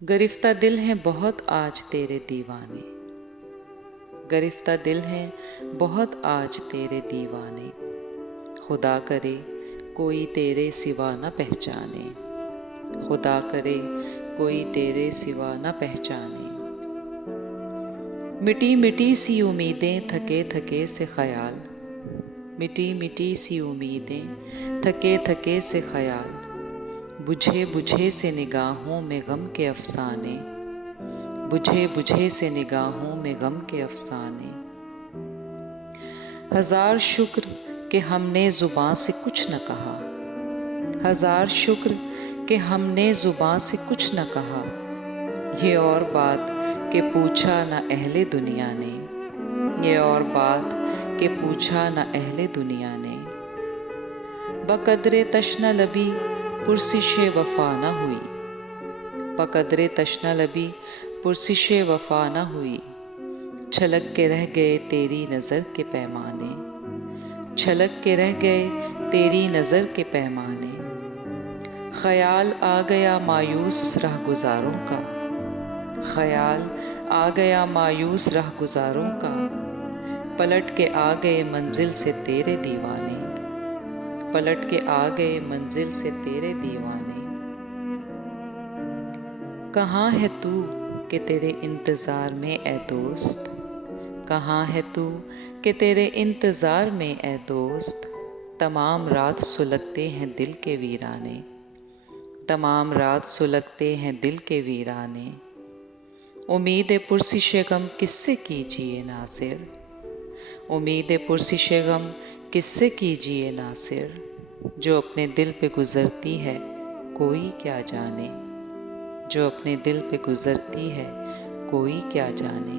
गरिफ्ता दिल हैं बहुत आज तेरे दीवाने, गरिफ्ता दिल हैं बहुत आज तेरे दीवाने। खुदा करे कोई तेरे सिवा न पहचाने, खुदा करे कोई तेरे सिवा न पहचाने। मिटी मिटी सी उम्मीदें थके थके से ख्याल, मिटी मिटी सी उम्मीदें थके थके से ख्याल। बुझे बुझे से निगाहों में गम के अफसाने, बुझे बुझे से निगाहों में गम के अफसाने। हजार शुक्र कि हमने ज़ुबां से कुछ न कहा, हजार शुक्र कि हमने ज़ुबां से कुछ न कहा। ये और बात कि पूछा न अहले दुनिया ने, ये और बात कि पूछा न अहले दुनिया ने। बकदरे तशना लबी पुरसिशे वफा न हुई, बकदरे तशना लबी पुरसिशे वफा न हुई। छलक के रह गए तेरी नज़र के पैमाने, छलक के रह गए तेरी नज़र के पैमाने। ख्याल आ गया मायूस राहगुज़ारों का, ख्याल आ गया मायूस राहगुज़ारों का। पलट के आ गए मंजिल से तेरे दीवाने, पलट के आ गए मंजिल से तेरे दीवाने। कहाँ है तू कि तेरे इंतज़ार में ए दोस्त, कहाँ है तू कि तेरे इंतज़ार में ए दोस्त। तमाम रात सुलगते हैं दिल के वीराने, तमाम रात सुलगते हैं दिल के वीराने। उम्मीद पुरसिशे गम किससे कीजिए नासिर, उम्मीद पुरसिशे गम किससे कीजिए नासिर। जो अपने दिल पे गुज़रती है कोई क्या जाने, जो अपने दिल पे गुज़रती है कोई क्या जाने।